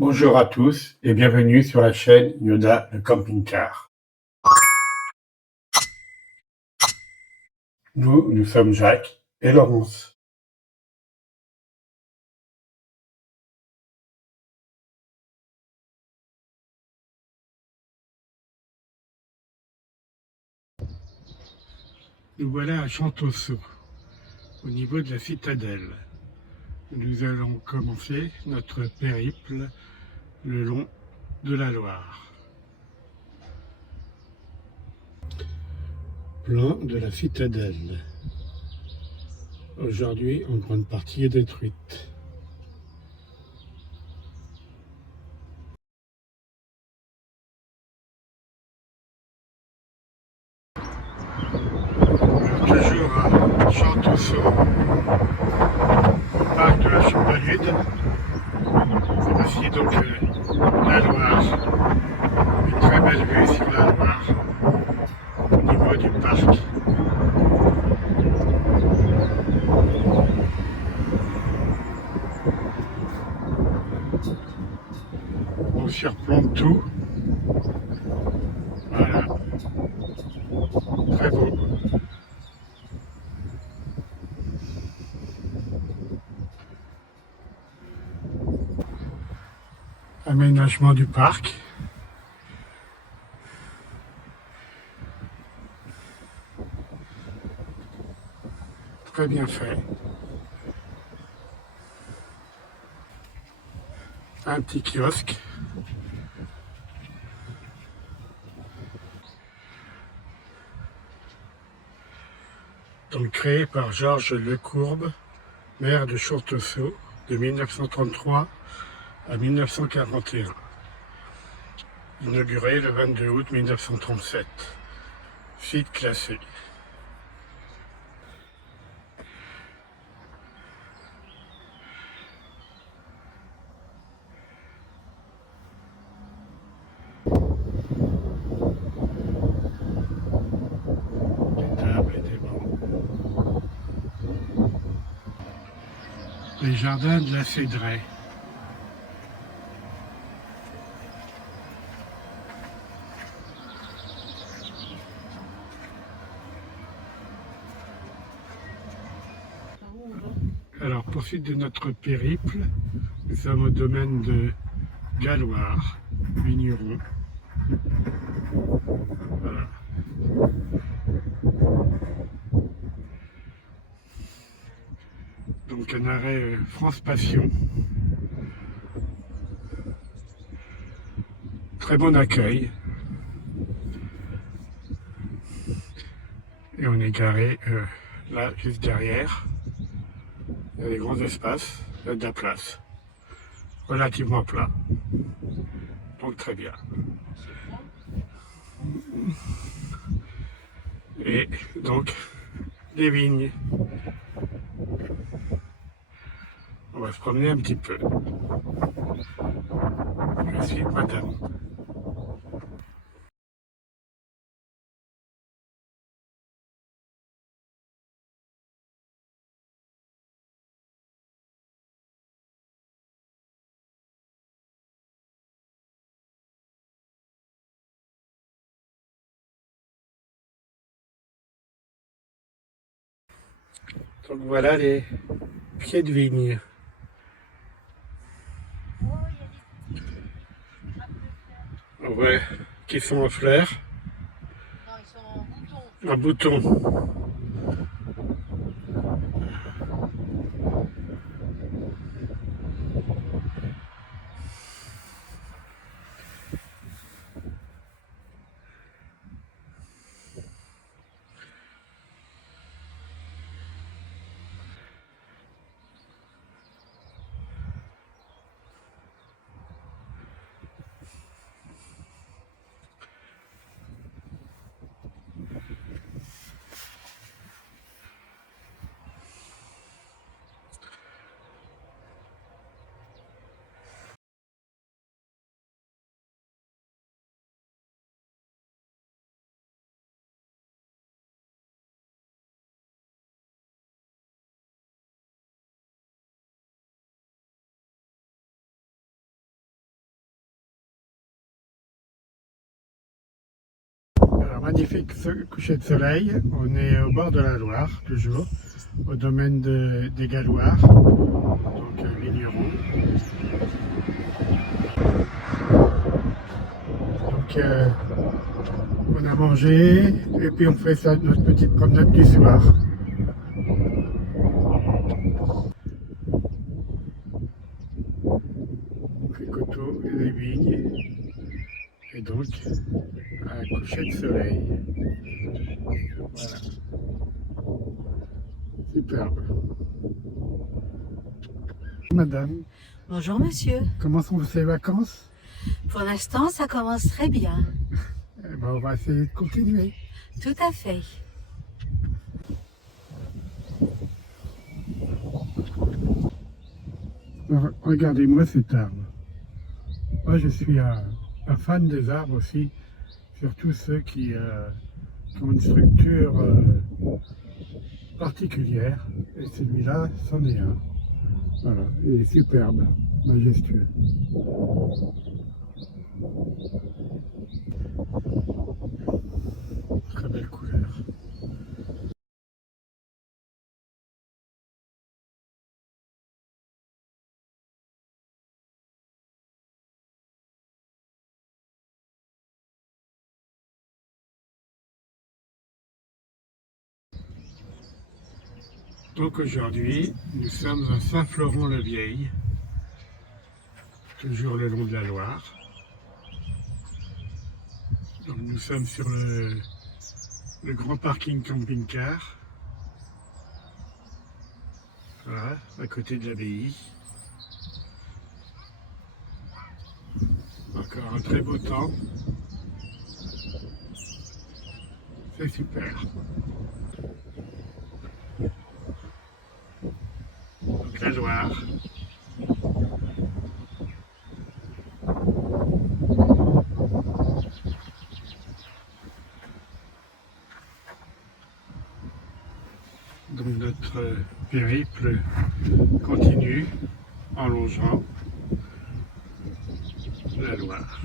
Bonjour à tous et bienvenue sur la chaîne Yoda le camping-car. Nous sommes Jacques et Laurence. Nous voilà à Chantosso, au niveau de la citadelle. Nous allons commencer notre périple le long de la Loire. Plan de la citadelle. Aujourd'hui, en grande partie est détruite. Toujours à Chantosso, au parc de la Chambalude. Voici donc la Loire. Une très belle vue sur la Loire, au niveau du parc. On surplombe tout. Voilà. Très beau. Aménagement du parc. Très bien fait. Un petit kiosque. Donc créé par Georges Lecourbe, maire de Chantosso de 1933 à 1941. Inauguré le 22 août 1937. Site classé. Des tables et des bancs. Les jardins de la Cédraie. Alors, pour suite de notre périple, nous sommes au domaine de Galloire, vigneron. Voilà. Donc un arrêt France Passion. Très bon accueil. Et on est garé là, juste derrière. Il y a des grands espaces, il y a de la place. Relativement plat. Donc très bien. Et donc, des vignes. On va se promener un petit peu. Je suis madame. Donc voilà les pieds de vigne. Ouais, qui sont en fleurs. Non, ils sont en bouton. En bouton. magnifique coucher de soleil. On est au bord de la Loire, toujours, au domaine des Galloirs, donc vignerons. Donc on a mangé et puis on fait ça, notre petite promenade du soir. Les coteaux et les vignes. Et donc, un coucher de soleil. Voilà. Superbe. Madame, Bonjour monsieur. comment sont ces vacances? Pour l'instant, ça commence très bien. Eh ben, on va essayer de continuer. Tout à fait. Alors, regardez-moi cet arbre. Moi, je suis un fan des arbres aussi, surtout ceux qui ont une structure particulière. Et celui-là, c'en est un. Voilà, il est superbe, majestueux. Très belle couleur. Donc aujourd'hui, nous sommes à Saint-Florent-le-Vieil, toujours le long de la Loire. Donc nous sommes sur le grand parking camping-car, voilà, à côté de l'abbaye. Encore un très beau temps, c'est super. Donc la Loire. Donc notre périple continue en longeant la Loire.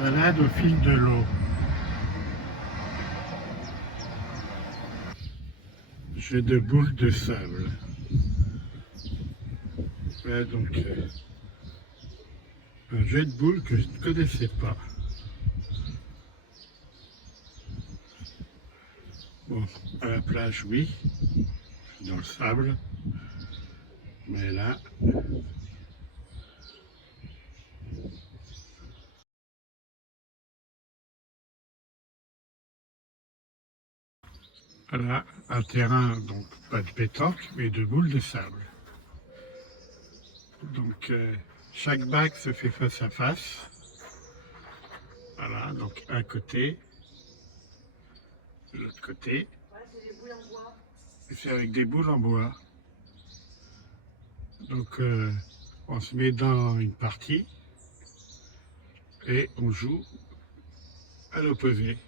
Balade au fil de l'eau. Jeu de boules de sable. Voilà donc un jeu de boules que je ne connaissais pas. Bon, à la plage, oui, dans le sable, mais là, voilà, un terrain, donc pas de pétanque, mais de boules de sable. Donc chaque bac se fait face à face. Voilà, donc un côté, de l'autre côté. C'est avec des boules en bois. Donc on se met dans une partie et on joue à l'opposé.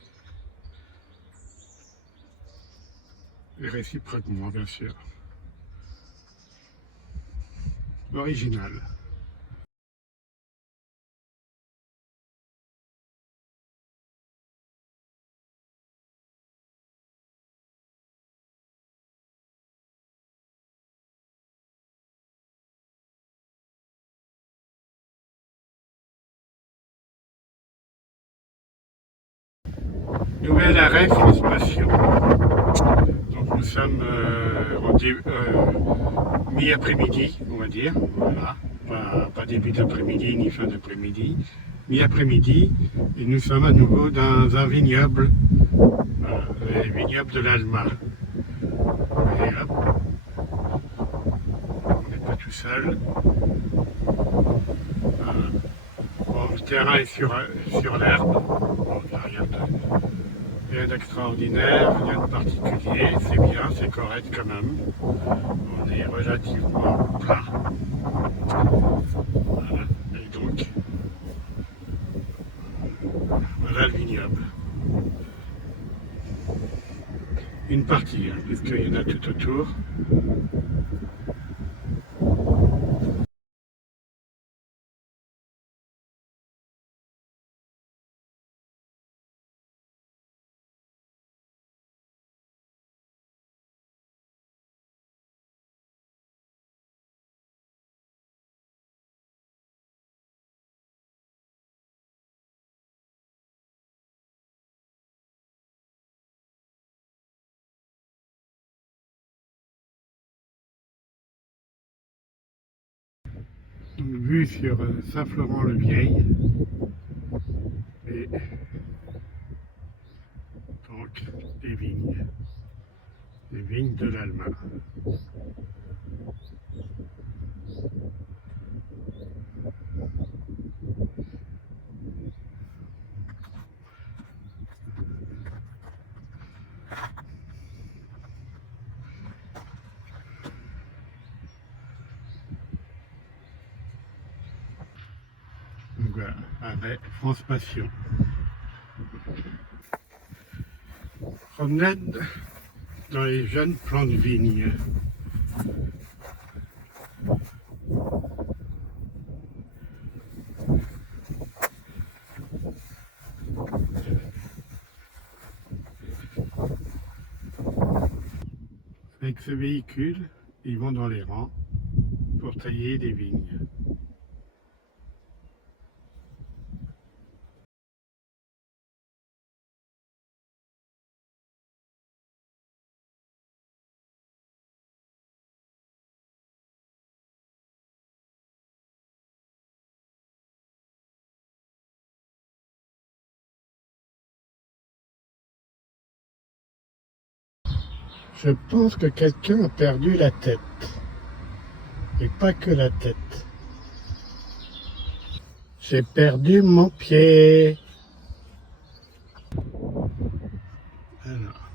Et réciproquement, bien sûr. Original. Nouvel arrêt France Passion. Donc nous sommes mi-après-midi, on va dire. Voilà. Pas début d'après-midi ni fin d'après-midi. Mi-après-midi. Et nous sommes à nouveau dans un vignoble. Le vignoble de l'Alma. Et hop. On n'est pas tout seul. Voilà. Bon, Le terrain est sur l'herbe. Bon, il n'y a rien d'extraordinaire, rien de particulier. C'est bien, c'est correct quand même. On est relativement plat. Voilà. Et donc, voilà le vignoble. Une partie, hein, puisqu'il y en a tout autour. Donc, vue sur Saint-Florent-le-Vieil. Et donc les vignes de l'Alma. Donc voilà, arrêt France Passion. Promenade dans les jeunes plants de vigne. Avec ce véhicule, ils vont dans les rangs pour tailler des vignes. Je pense que quelqu'un a perdu la tête. Et pas que la tête. J'ai perdu mon pied. Alors,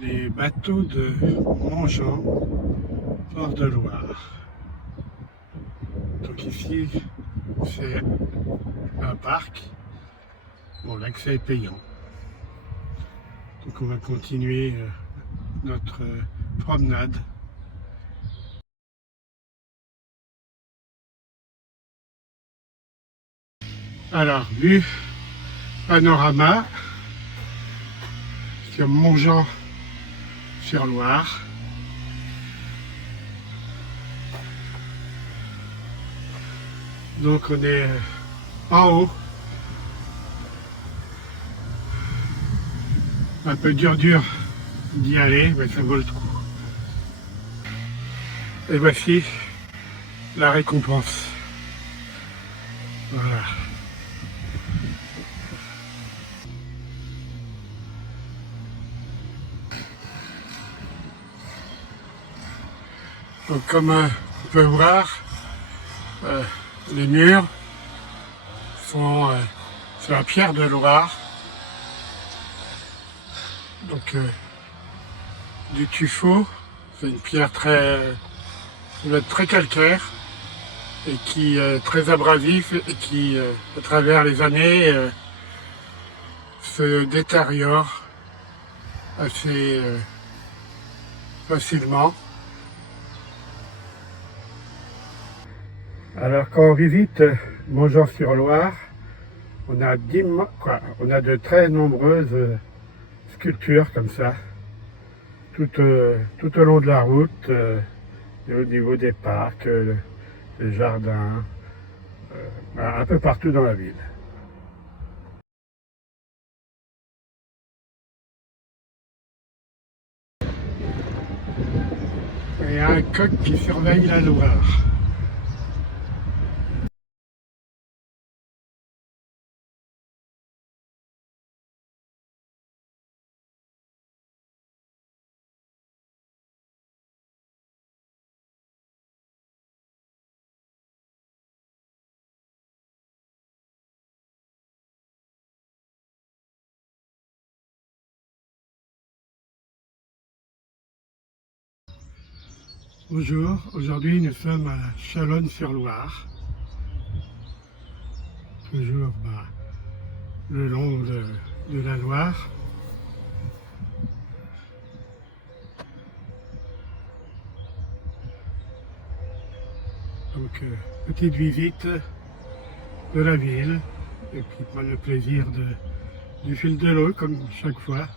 les bateaux de Montjean, Port de Loire. Donc ici, c'est un parc. Bon, l'accès est payant. Donc on va continuer notre promenade. Alors, vue panorama sur Montjean sur Loire. Donc on est en haut. Un peu dur d'y aller, mais ça vaut le coup. Et voici la récompense. Voilà. Donc comme on peut voir, les murs sont sur la pierre de Loire. Donc du tuffeau, c'est une pierre très calcaire et qui est très abrasif et qui, à travers les années, se détériore assez facilement. Alors quand on visite Montjean-sur-Loire, on a de très nombreuses sculptures comme ça, tout au long de la route, et au niveau des parcs, les jardins, un peu partout dans la ville. Il y a un coq qui surveille la Loire. Bonjour, aujourd'hui nous sommes à Chalonnes-sur-Loire, toujours le long de la Loire. Donc petite visite de la ville et puis prendre le plaisir du fil de l'eau comme chaque fois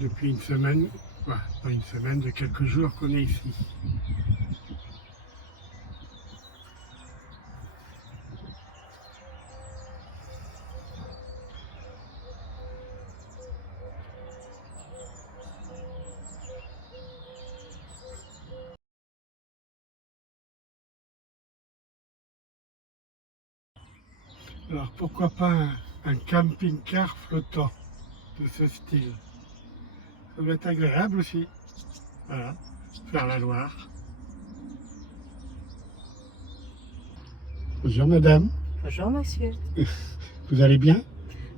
depuis une semaine, pas une semaine, de quelques jours qu'on est ici. Alors pourquoi pas un camping-car flottant de ce style? Ça doit être agréable aussi. Voilà, faire la Loire. Bonjour madame, Bonjour monsieur. vous allez bien?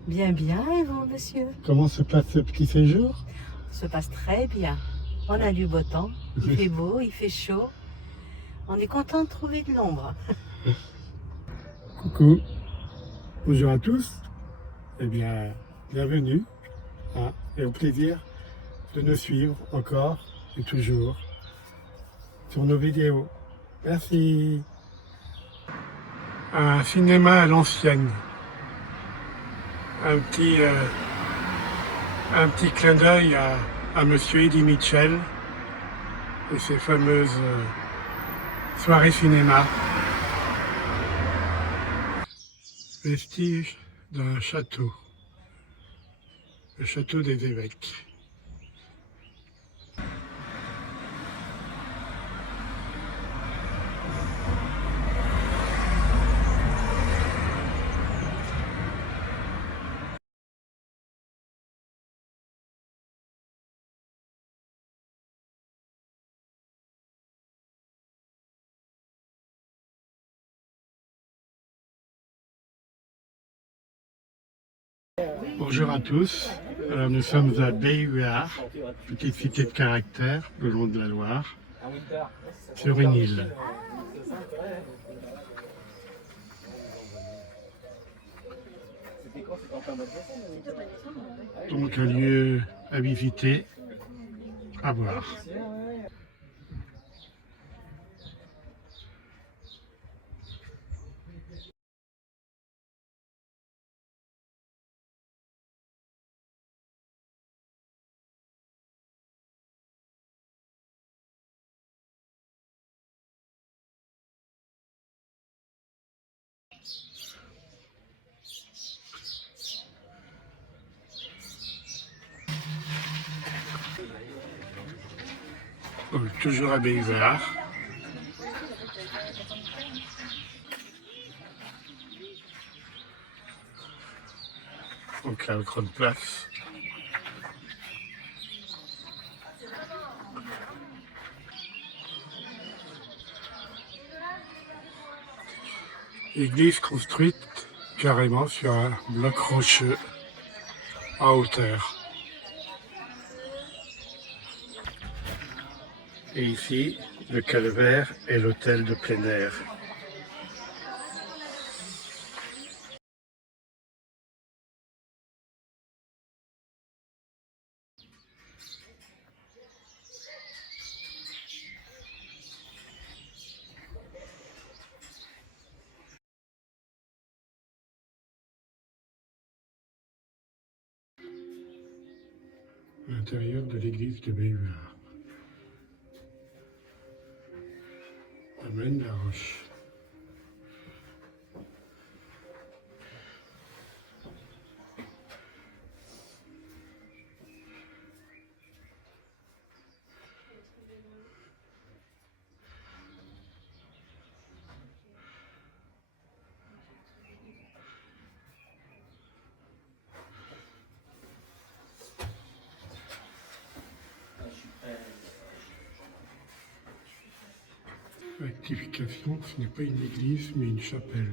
Bien, bien, et vous monsieur? Comment se passe ce petit séjour? Ça se passe très bien. On a du beau temps, il fait beau, il fait chaud. On est content de trouver de l'ombre. Coucou, bonjour à tous. Eh bien, bienvenue et au plaisir de nous suivre encore et toujours sur nos vidéos. Merci. Un cinéma à l'ancienne. Un petit clin d'œil à Monsieur Eddie Mitchell et ses fameuses soirées cinéma. Vestige d'un château, le château des évêques. Bonjour à tous, nous sommes à Béhuard, petite cité de caractère, le long de la Loire, sur une île. Donc un lieu à visiter, à voir. Donc, toujours à Béhuard. Donc la grande place. Église construite carrément sur un bloc rocheux en hauteur. Et ici, le calvaire et l'hôtel de plein air. L'intérieur de l'église de Béhuard. Amène la roche. Rectification, ce n'est pas une église mais une chapelle.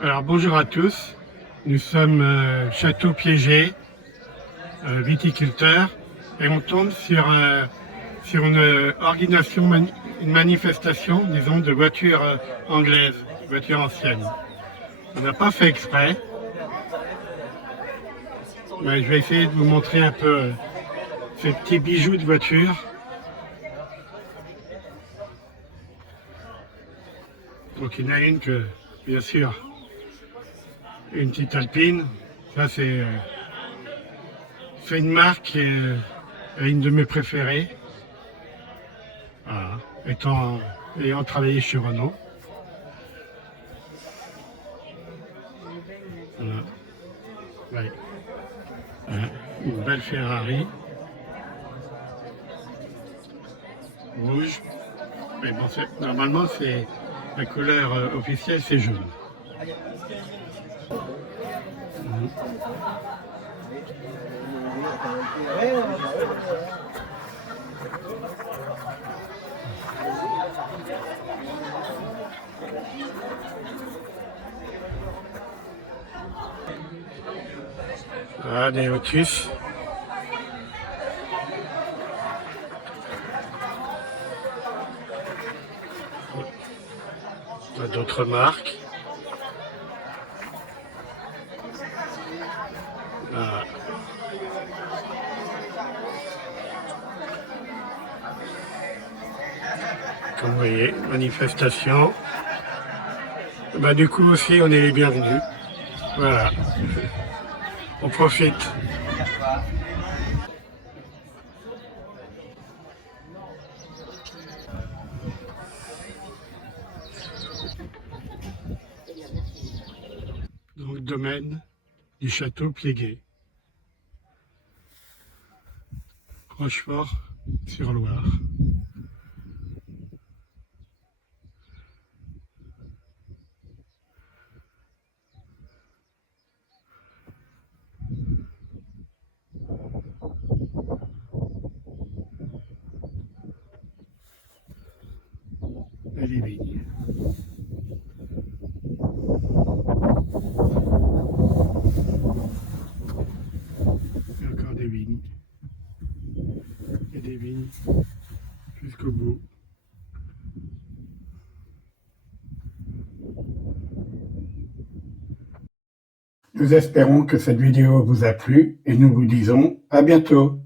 Alors bonjour à tous, nous sommes Château Piégé, viticulteurs, et on tombe sur une organisation, une manifestation, disons, de voitures anglaises, voitures anciennes. On n'a pas fait exprès, mais je vais essayer de vous montrer un peu ces petits bijoux de voiture. Donc il y en a une que, bien sûr, une petite Alpine, ça c'est une marque qui est une de mes préférées, voilà, ayant travaillé chez Renault. Voilà. Ouais. Une belle Ferrari, rouge, mais bon, normalement c'est la couleur officielle, c'est jaune. Voilà, des Lotus. D'autres marques. Voilà. Comme vous voyez, manifestation. Bah, du coup aussi, on est les bienvenus. Voilà. On profite. Donc, domaine du château Piégé, Rochefort-sur-Loire. Et les vignes. Et encore des vignes. Et des vignes jusqu'au bout. Nous espérons que cette vidéo vous a plu et nous vous disons à bientôt.